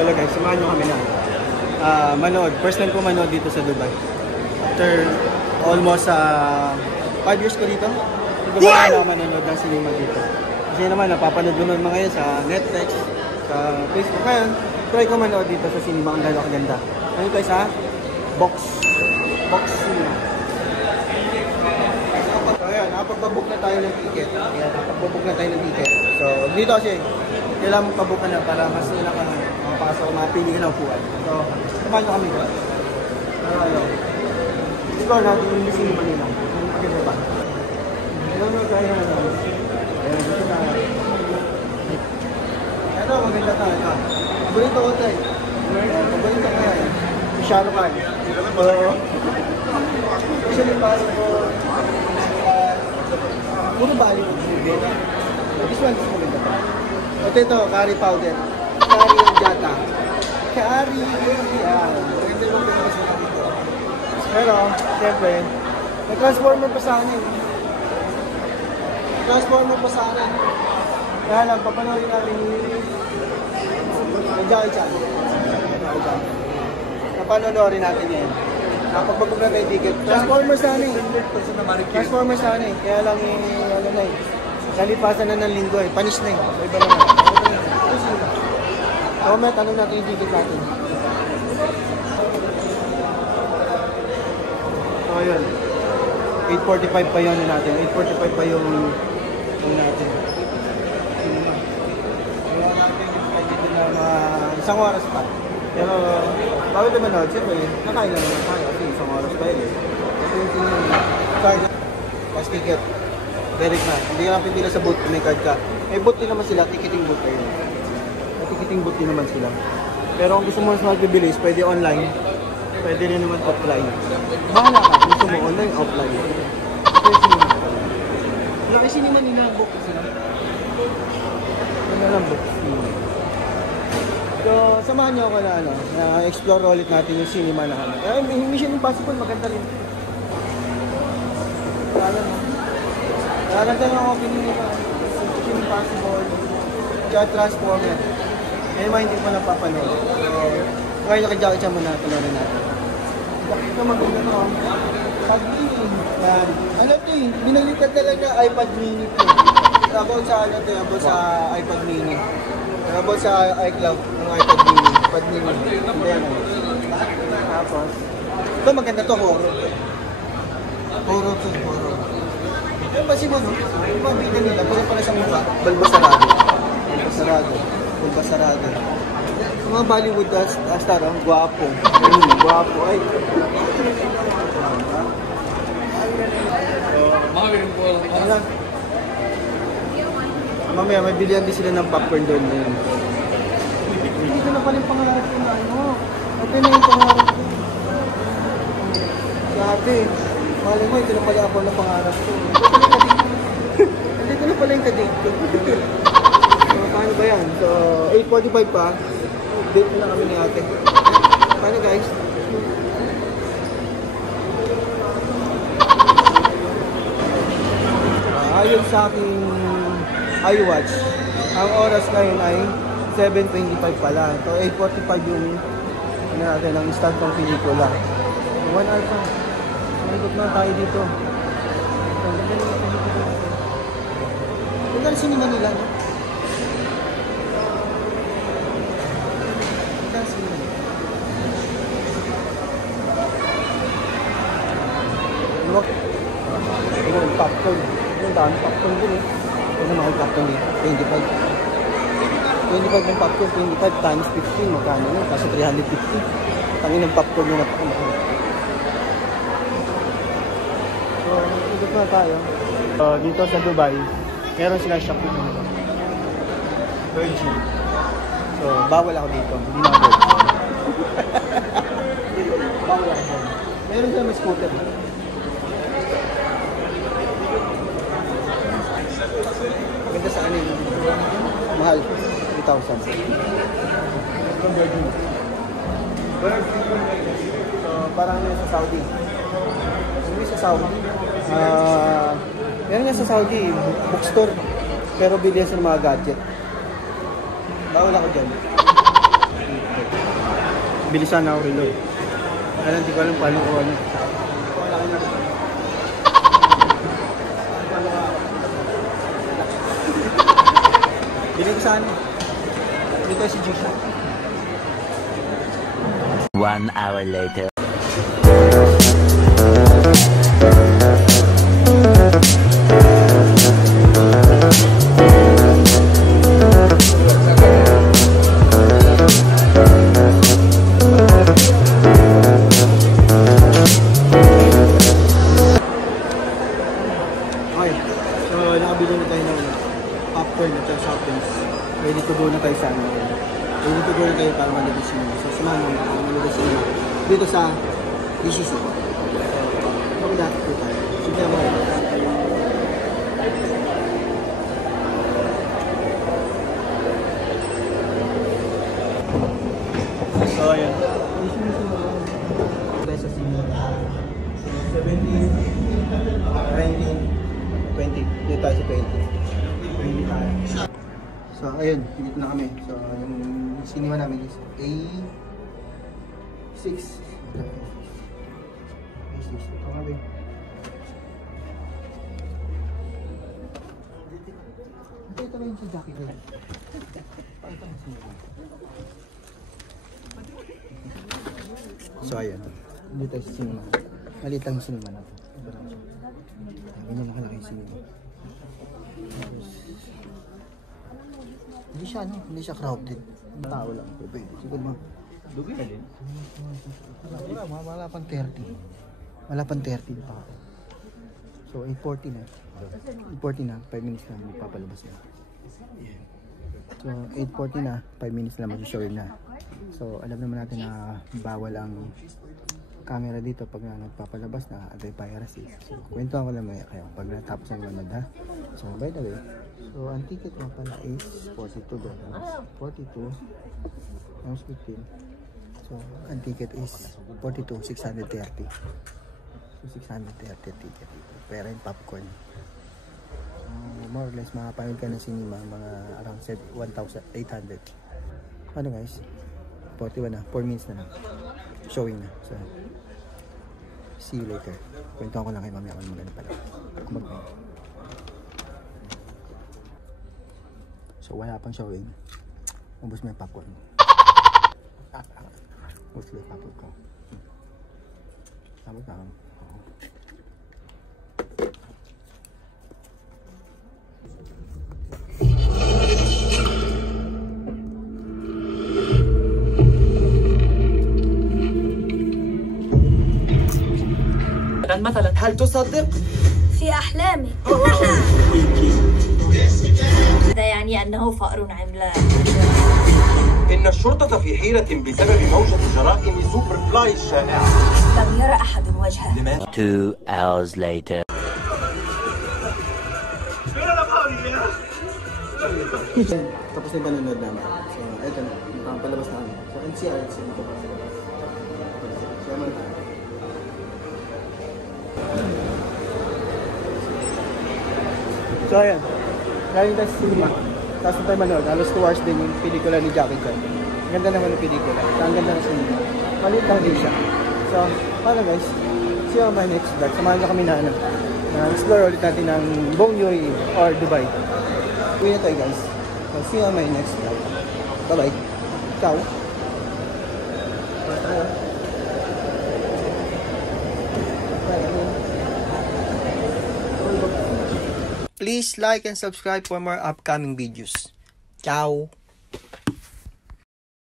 hello guys, samahan nyo kami na manood. First time ko manood dito sa Dubai. After almost 5 years ko dito. Hindi ko na manonood ng cinema dito. Kasi naman, napapanood ko noon mga yun sa Netflix, sa Facebook. Ngayon, try ko manood dito sa cinema. Ang ganda. Ano tayo sa Box Cinema. So ayan, nakapagpabook na tayo ng ticket. Ayan, nakapagpabook na tayo ng ticket. So dito kasi, kailangan mo pabook na para mas nila ka makapasok, mapili ka ng upuan. So, samahan nyo kami ko. Ikaw natin yung cinema nila. Maganda ba? Ayan, tayo na. Ayan, dito na. Ito, maganda tayo. Paborito ko tayo. Paborito ko tayo. Si Shahrukh Khan. Actually, parang ko puro bali ko movie. This one is maganda pa. At ito, curry powder. Curry yung jata. Curry. Yan. Maganda yung pinag-isa dito. Pero, siyempre, may transformer pa sa akin. Kaya lang, papanoorin natin yung Jackie Chan. Papanoorin natin yan. Nakapagpagpag na tayo ticket. Transformers sana eh. Transformers sana eh. Kaya lang yung ano na eh. Salipasan na ng linggo eh. Panis na eh. So iba naman. So may tanong natin yung ticket natin. So yun. 8:45 pa yun natin. 8:45 pa yung natin. Kaya natin dito na mga isang oras pa. Pero bago naman manood, siyempre, nakain lang naman tayo kasi isang oras pa yun. Ito yung card, pass ticket, direct na. Hindi ka napipila sa booth kung may card ka. May booth din naman sila, ticketing booth kayo. May ticketing booth din naman sila. Pero kung gusto mo mas magbibilis, pwede online, pwede rin naman offline. Bahala ka, gusto mo online, offline. Ito yung cinema. Wala kasi naman nila ang book sila. Wala lang book. So, samahan niyo ako na explore ulit natin yung cinema na kami. Mission Impossible, maganda rin. Maganda yung opening nila. Mission Impossible, kaya Transformer. Kaya mga hindi ko napapanood. So, ngayon naka-Jackie Chan muna, panoorin natin. Ito maganda to. iPad mini. Ano ito eh, binalitan talaga iPad mini ito. About sa ano ito, about sa iPad mini. About sa iCloud, ng iPad mini. Hindi ano. Tapos, ito maganda to, horror. Horror. Yung ba si Mono? Yung mga bida nila, pala sa mukha, Balbasarado. Yung mga Bollywood star, guwapo. Guwapo, ay. Mamaya may bilihan din sila ng popcorn doon. Hindi ko na pala yung pangarap ko na ano. Ito na yung pangarap ko. Dati, mali mo, ito na pala ako na pangarap ko. Hindi ko na pala yung kadate ko. So, paano ba yan? So, 8:45 pa. Date na kami ni ate. Paano guys? Ayon sa aking iWatch, ang oras ngayon ay 7:25 pala. So 8:45 yung ano natin, ang start ng pelikula. 1 hour pa. Nandot na tayo dito. Ganda ang cinema nila, no? Ganda ang cinema nila. Yung popcorn. Yung dami popcorn din eh. Ano mga popcorn dito? 25 ng popcorn, 25 times 15, magkano na? Kasi 350. Tangin ng popcorn yung napakamahal. So, ikot na tayo. So, dito sa Dubai, meron sila shop dito. Virgin. So, bawal ako dito. Hindi na virgin. Bawal ako dito. Meron sila may scooter. Maganda sa anin. Mahal. 3,000. Virgin. So, parang yun sa Saudi. Hindi sa Saudi. Meron nga sa Saudi, bookstore. Pero bilihan sa mga gadget. Bawal ako dyan. Bilisan na ako reload. Alam, hindi ko alam paano ko ano. Bili ko saan? Bili ko si Jusha. 1 hour later. Nakabili na tayo ng popcorn at shoppings. Ready to go na tayo sa ano. Ready to go na tayo para malabas yun. So, samahan mo para malabas yun dito sa DCC. Mag-lahat po tayo. Sige mo. So, ayan. Tayo sa sino. 17, 19, 20. Dito tayo sa 20. 20 tayo. So, ayun. Dito na kami. So, yung cinema namin is A6. A6. Ito kami. Ito na yung sa jacket ko. So, ayun. Dito tayo sa cinema. Maliit lang yung cinema natin. Ganyan lang kalaki yung cinema. Hindi siya, ano? Hindi siya crowded. Tao lang. Pwede. Siguro mo. Dugi ka din? Wala pang 30. Wala pang 30 pa ako. So, 8:40 na. 8:40 na. 5 minutes na magpapalabas na. So, 8:40 na. 5 minutes na mag-showing na. So, alam naman natin na bawal ang camera dito pag nagpapalabas na anti-piracy. So, kwentuhan ko lang maya kayo pag natapos ang manood ha. So, by the way, so ang ticket mo pala is $42. 42 times 15. So, ang ticket is 42, 630. So, 630 ticket dito. Pera yung popcorn. More or less, makapanood ka ng cinema, mga around 1,800. Ano guys? 41 na, 4 minutes na lang. Showing na. So, see you later. Kwentuhan ko lang kay mami ako maganda pala. So, wala pang showing. Ubus mo yung popcorn. Ubus mo yung popcorn ko. Sabot na ako. مثلا هل تصدق؟ في أحلامي هذا يعني أنه فأر عملاق. إن الشرطة في حيرة بسبب موجة جرائم سوبر فلاي الشائعة. لم يرى أحد وجهه. 2 hours later. Tapos na yung panonood namin. So, eto na. Palabas na kami. So, NCR. Dito pa. So, naman tayo. So ayan, galing tayo sa cinema. Tapos na tayo manood, halos 2 hours din yung pelikula ni Jackie Chan. Ganda naman yung pelikula, ang ganda ng cinema. Maliit lang din siya. So, paano guys, see you on my next vlog. Samahan nyo kami na explore ulit natin ng buong UAE or Dubai. Uwi na tayo guys. So, see you on my next vlog. Bye bye. Ciao. Please like and subscribe for more upcoming videos. Ciao!